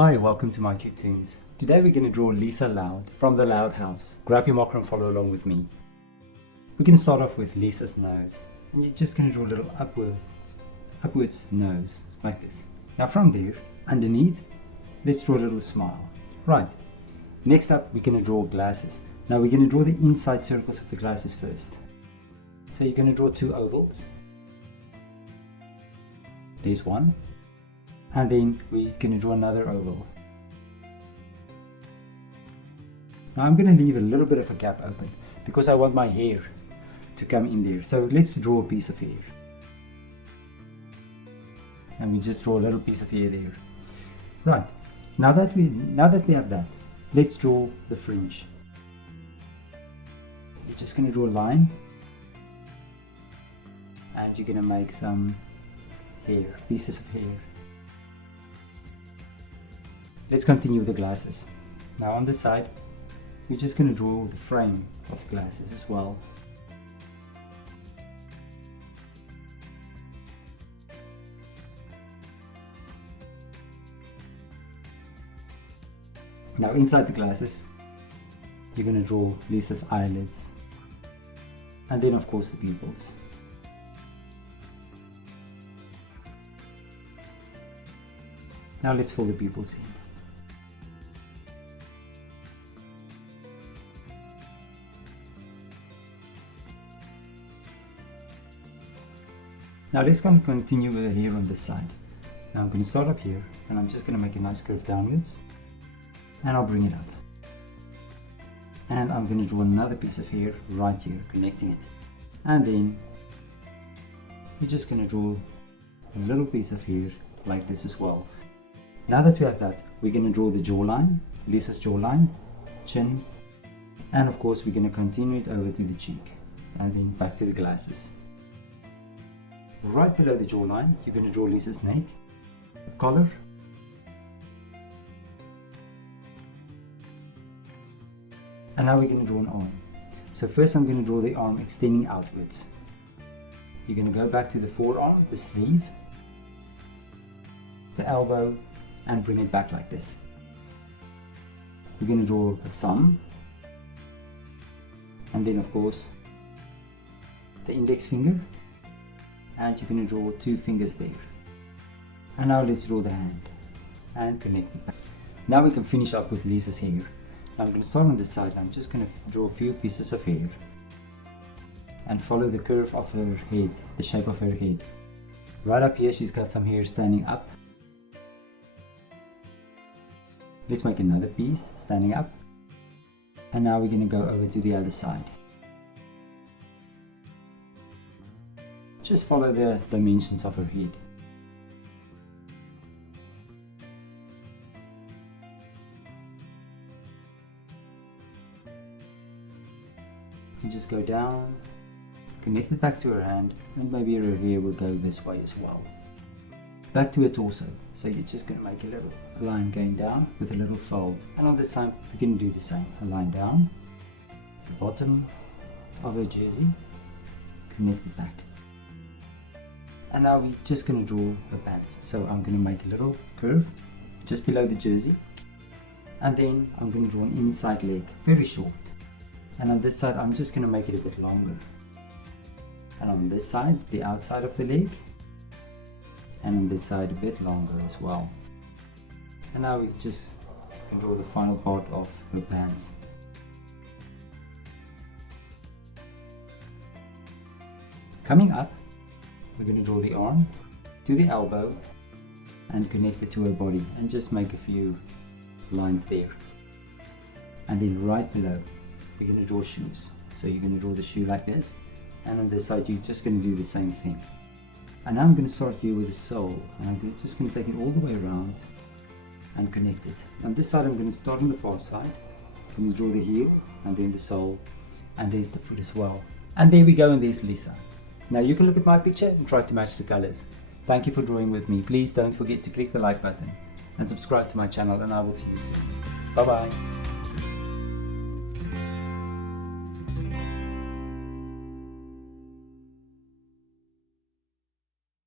Hi, welcome to mycutetoons. Today we're going to draw Lisa Loud from the Loud House. Grab your marker and follow along with me. We're going to start off with Lisa's nose. And you're just going to draw a little upwards nose, like this. Now from there, underneath, let's draw a little smile. Right. Next up, we're going to draw glasses. Now we're going to draw the inside circles of the glasses first. So you're going to draw two ovals. There's one. And then we're going to draw another oval. Now I'm going to leave a little bit of a gap open because I want my hair to come in there. So let's draw a piece of hair. And we just draw a little piece of hair there. Right. Now that we have that, let's draw the fringe. You're just going to draw a line. And you're going to make some hair, pieces of hair. Let's continue with the glasses. Now on this side, we're just going to draw the frame of glasses as well. Now inside the glasses, you're going to draw Lisa's eyelids. And then of course the pupils. Now let's fill the pupils in. Now let's continue with the hair on this side. Now I'm going to start up here and I'm just going to make a nice curve downwards and I'll bring it up. And I'm going to draw another piece of hair right here, connecting it. And then we're just going to draw a little piece of hair like this as well. Now that we have that, we're going to draw the jawline, Lisa's jawline, chin, and of course we're going to continue it over to the cheek and then back to the glasses. Right below the jawline, you're going to draw Lisa's neck, collar, and now we're going to draw an arm. So first I'm going to draw the arm extending outwards. You're going to go back to the forearm, the sleeve, the elbow, and bring it back like this. We're going to draw the thumb, and then of course the index finger, and you're going to draw two fingers there. And now let's draw the hand and connect it back. Now we can finish up with Lisa's hair. Now I'm going to start on this side. I'm just going to draw a few pieces of hair and follow the curve of her head, the shape of her head. Right up here she's got some hair standing up. Let's make another piece standing up. And now we're going to go over to the other side. Just follow the dimensions of her head. You can just go down, connect it back to her hand, and maybe her hair will go this way as well. Back to her torso. So you're just going to make a little line going down with a little fold. And on this side, we're going to do the same. A line down, the bottom of her jersey, connect it back. And now we're just going to draw the pants. So I'm going to make a little curve just below the jersey. And then I'm going to draw an inside leg, very short. And on this side, I'm just going to make it a bit longer. And on this side, the outside of the leg. And on this side, a bit longer as well. And now we just can draw the final part of her pants. Coming up, we're going to draw the arm to the elbow and connect it to her body and just make a few lines there. And then right below, we're going to draw shoes. So you're going to draw the shoe like this, and on this side you're just going to do the same thing. And now I'm going to start here with the sole, and I'm just going to take it all the way around and connect it. On this side I'm going to start on the far side. I'm going to draw the heel and then the sole, and there's the foot as well. And there we go, and there's Lisa. Now you can look at my picture and try to match the colors. Thank you for drawing with me. Please don't forget to click the like button and subscribe to my channel, and I will see you soon. Bye bye.